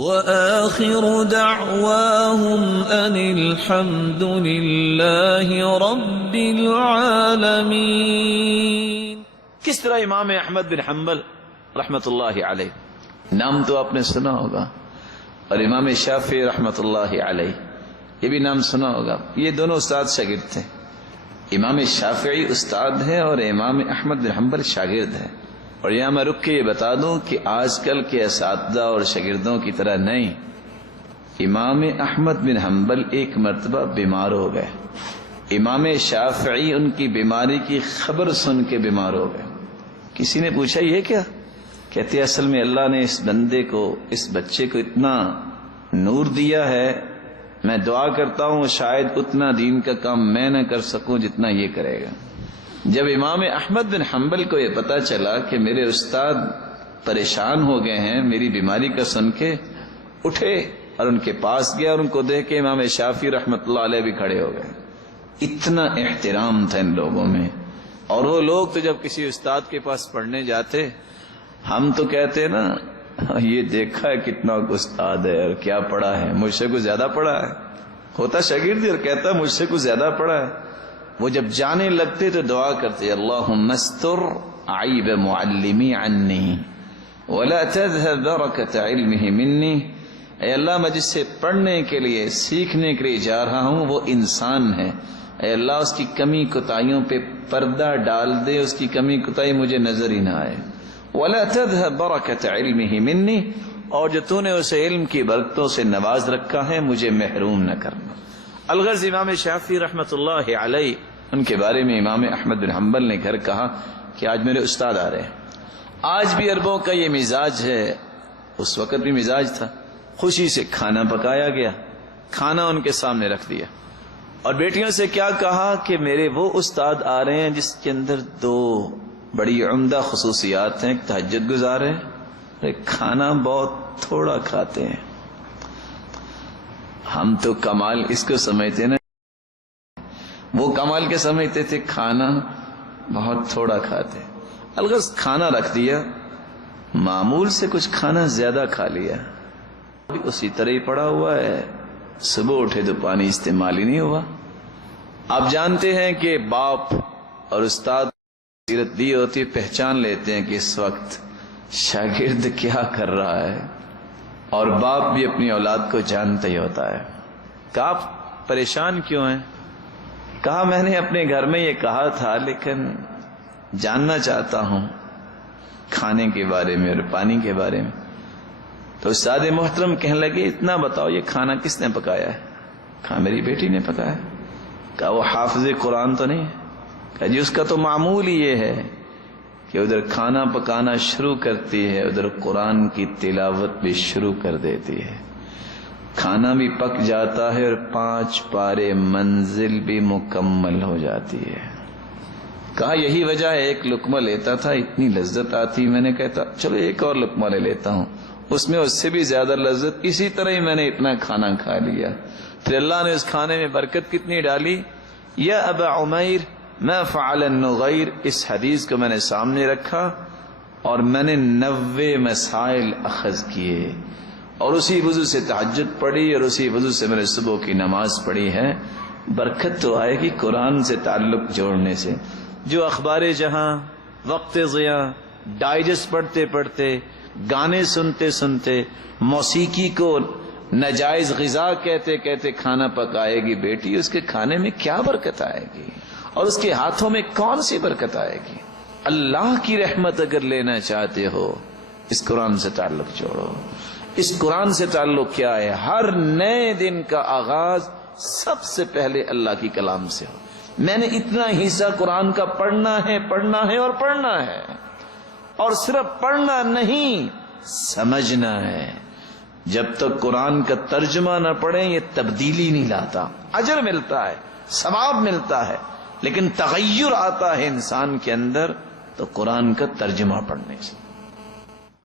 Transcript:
وآخر دعواهم أن الحمد لله رب العالمين۔ کس طرح امام احمد بن حنبل رحمت اللہ علیہ، نام تو آپ نے سنا ہوگا، اور امام شافعی رحمت اللہ علیہ یہ بھی نام سنا ہوگا، یہ دونوں استاد شاگرد تھے۔ امام شافعی استاد ہیں اور امام احمد بن حنبل شاگرد ہیں۔ اور یہاں میں رک کے یہ بتا دوں کہ آج کل کے اساتذہ اور شاگردوں کی طرح نہیں، امام احمد بن حنبل ایک مرتبہ بیمار ہو گئے، امام شافعی ان کی بیماری کی خبر سن کے بیمار ہو گئے۔ کسی نے پوچھا یہ کیا؟ کہتے اصل میں اللہ نے اس بندے کو، اس بچے کو اتنا نور دیا ہے، میں دعا کرتا ہوں شاید اتنا دین کا کام میں نہ کر سکوں جتنا یہ کرے گا۔ جب امام احمد بن حنبل کو یہ پتا چلا کہ میرے استاد پریشان ہو گئے ہیں میری بیماری کا سن کے، اٹھے اور ان کے پاس گیا، اور ان کو دیکھ کے امام شافعی رحمت اللہ علیہ بھی کھڑے ہو گئے۔ اتنا احترام تھا ان لوگوں میں۔ اور وہ لوگ تو جب کسی استاد کے پاس پڑھنے جاتے، ہم تو کہتے نا یہ دیکھا ہے کتنا استاد ہے اور کیا پڑھا ہے، مجھ سے کچھ زیادہ پڑھا ہے، ہوتا شاگرد اور کہتا مجھ سے کچھ زیادہ پڑھا ہے۔ وہ جب جانے لگتے تو دعا کرتے اللہم استر عیب معلمی عنی ولا تذهب برکت علمہ منی، اے اللہ میں جس سے پڑھنے کے لیے سیکھنے کے لیے جا رہا ہوں وہ انسان ہے، اے اللہ اس کی کمی کوتاہیوں پہ پردہ ڈال دے، اس کی کمی کوتاہی مجھے نظر ہی نہ آئے۔ وَلَا تَذْهَبْ بَرَكَةَ عِلْمِهِ مِنِّي، اور جو تو نے اسے علم کی برکتوں سے نواز رکھا ہے مجھے محروم نہ کرنا۔ الغرض امام شافعی رحمت اللہ علیہ ان کے بارے میں امام احمد بن حنبل نے گھر کہا کہ آج میرے استاد آ رہے ہیں۔ آج بھی عربوں کا یہ مزاج ہے، اس وقت بھی مزاج تھا، خوشی سے کھانا پکایا گیا، کھانا ان کے سامنے رکھ دیا، اور بیٹیوں سے کیا کہا کہ میرے وہ استاد آ رہے ہیں جس کے اندر دو بڑی عمدہ خصوصیات ہیں، ایک تہجد گزار ہے، ایک کھانا بہت تھوڑا کھاتے ہیں۔ ہم تو کمال اس کو سمجھتے نا، وہ کمال کے سمجھتے تھے کھانا بہت تھوڑا کھاتے۔ الغرض کھانا رکھ دیا، معمول سے کچھ کھانا زیادہ کھا لیا، اسی طرح ہی پڑا ہوا ہے، صبح اٹھے تو پانی استعمال ہی نہیں ہوا۔ آپ جانتے ہیں کہ باپ اور استاد سیرت دی ہوتی، پہچان لیتے ہیں کہ اس وقت شاگرد کیا کر رہا ہے، اور باپ بھی اپنی اولاد کو جانتا ہی ہوتا ہے۔ کہ آپ پریشان کیوں ہیں؟ کہا میں نے اپنے گھر میں یہ کہا تھا لیکن جاننا چاہتا ہوں کھانے کے بارے میں اور پانی کے بارے میں۔ تو استاد محترم کہنے لگے اتنا بتاؤ یہ کھانا کس نے پکایا ہے؟ کہا میری بیٹی نے پکایا۔ کہا وہ حافظ قرآن تو نہیں ہے؟ کہا جی اس کا تو معمول ہی یہ ہے کہ ادھر کھانا پکانا شروع کرتی ہے، ادھر قرآن کی تلاوت بھی شروع کر دیتی ہے، کھانا بھی پک جاتا ہے اور 5 پارے منزل بھی مکمل ہو جاتی ہے۔ کہا یہی وجہ ہے ایک لقمہ لیتا تھا اتنی لذت آتی، میں نے کہتا چلو ایک اور لقمہ لے لیتا ہوں، اس میں اس سے بھی زیادہ لذت، اسی طرح ہی میں نے اتنا کھانا کھا لیا۔ پھر اللہ نے اس کھانے میں برکت کتنی ڈالی۔ یا ابا عمیر ما فعل النغیر، اس حدیث کو میں نے سامنے رکھا اور میں نے 90 مسائل اخذ کیے، اور اسی وضو سے تہجد پڑھی اور اسی وضو سے میں نے صبح کی نماز پڑھی ہے۔ برکت تو آئے گی قرآن سے تعلق جوڑنے سے۔ جو اخبار جہاں، وقت ضیاء، ڈائجسٹ پڑھتے پڑھتے، گانے سنتے سنتے، موسیقی کو ناجائز غذا کہتے کہتے کھانا پکائے گی بیٹی، اس کے کھانے میں کیا برکت آئے گی اور اس کے ہاتھوں میں کون سی برکت آئے گی؟ اللہ کی رحمت اگر لینا چاہتے ہو اس قرآن سے تعلق جوڑو۔ اس قرآن سے تعلق کیا ہے؟ ہر نئے دن کا آغاز سب سے پہلے اللہ کی کلام سے ہو۔ میں نے اتنا حصہ قرآن کا پڑھنا ہے پڑھنا ہے اور پڑھنا ہے، اور صرف پڑھنا نہیں سمجھنا ہے۔ جب تک قرآن کا ترجمہ نہ پڑھیں یہ تبدیلی نہیں لاتا۔ اجر ملتا ہے، ثواب ملتا ہے، لیکن تغیر آتا ہے انسان کے اندر تو قرآن کا ترجمہ پڑھنے سے۔